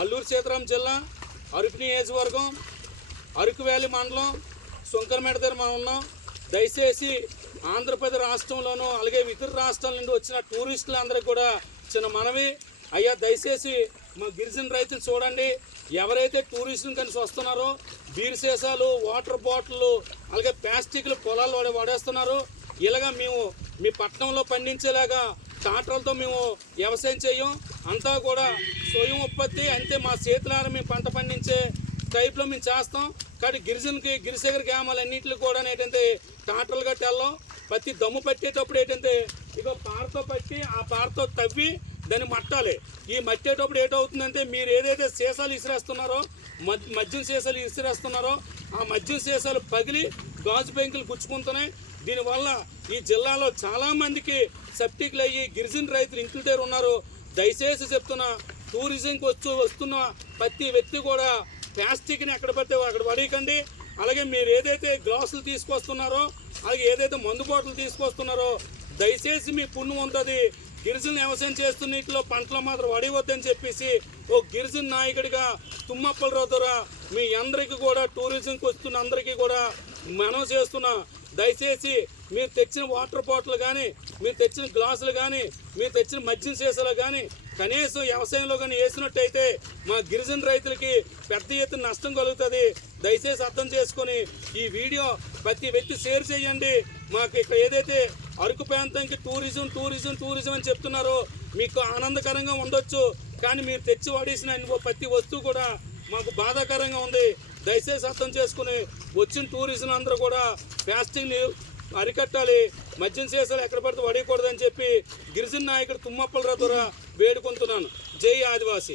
అల్లూరు సీతారాం జిల్లా అరకు నియోజకవర్గం అరకు వ్యాలీ మండలం సుంకరమేట దగ్గర మనం ఉన్నాం. దయచేసి ఆంధ్రప్రదేశ్ రాష్ట్రంలోనూ అలాగే ఇతర రాష్ట్రాల నుండి వచ్చిన టూరిస్టులందరికీ కూడా చిన్న మనవి, అయ్యా దయచేసి మా గిరిజన రైతులు చూడండి. ఎవరైతే టూరిస్టులు కలిసి వస్తున్నారో బీర్ సీసాలు, వాటర్ బాటిళ్ళు, అలాగే ప్లాస్టిక్లు పొలాలు వాడేస్తున్నారు. ఇలాగా మేము మీ పట్టణంలో పండించేలాగా ట్రాక్టర్లతో మేము వ్యవసాయం చేయం, అంతా కూడా స్వయం ఉత్పత్తి, అంతే మా చేతులారా మేము పంట పండించే టైప్లో మేము చేస్తాం. కానీ గిరిశేఖర గ్రామాలన్నింటిలో కూడా ఏంటంటే ట్రాక్టర్లు గట్టి వెళ్ళాం. ప్రతి దమ్ము పట్టేటప్పుడు ఏంటంటే ఇగో పారతో పట్టి ఆ పారతో తవ్వి దాన్ని మట్టాలి. ఈ మట్టేటప్పుడు ఏటవుతుందంటే మీరు ఏదైతే సీసాలు ఇసిరేస్తున్నారో మద్యం సీసాలు ఇసిరేస్తున్నారో ఆ మద్యం సీసాలు పగిలి గాజు పెంకులు గుచ్చుకుంటున్నాయి. దీనివల్ల ఈ జిల్లాలో చాలామందికి సెప్టిక్లు అయ్యి గిరిజన రైతులు ఇంటి దగ్గర ఉన్నారు. దయచేసి చెప్తున్నా, టూరిజంకి వస్తున్న ప్రతి వ్యక్తి కూడా ప్లాస్టిక్ని ఎక్కడ పడితే అక్కడ పడేయకండి. అలాగే మీరు ఏదైతే గ్లాసులు తీసుకొస్తున్నారో అలాగే ఏదైతే మందు బాటలు తీసుకొస్తున్నారో దయచేసి మీ పుణ్యం ఉంటుంది. గిరిజన వ్యవసాయం చేస్తున్న నీటిలో పంటలు మాత్రం వడివద్దని చెప్పేసి ఓ గిరిజన నాయకుడిగా తుమ్మప్పలరావు ద్వారా మీ అందరికీ కూడా టూరిజంకి వస్తున్న అందరికీ కూడా మనం చేస్తున్నా. దయచేసి మీరు తెచ్చిన వాటర్ బాటిల్ కానీ, మీరు తెచ్చిన గ్లాసులు కానీ, మీరు తెచ్చిన మద్యం సీసాలు కానీ కనీసం వ్యవసాయంలో కానీ వేసినట్టయితే మా గిరిజన రైతులకి పెద్ద ఎత్తున నష్టం కలుగుతుంది. దయచేసి అర్థం చేసుకొని ఈ వీడియో ప్రతి వ్యక్తి షేర్ చేయండి. మాకు ఇక్కడ ఏదైతే అరకు ప్రాంతానికి టూరిజం అని చెప్తున్నారో మీకు ఆనందకరంగా ఉండొచ్చు, కానీ మీరు తెచ్చి వాడేసిన ప్రతి వస్తువు కూడా మాకు బాధాకరంగా ఉంది. దయచేసి అర్థం చేసుకుని వచ్చిన టూరిజం అందరూ కూడా ప్లాస్టిక్ని అరికట్టాలి, మద్యం సీసాలు ఎక్కడ పడితే వడేయకూడదని చెప్పి గిరిజన నాయకుడు తుమ్మప్పలరావు ద్వారా వేడుకుంటున్నాను. జై ఆదివాసీ.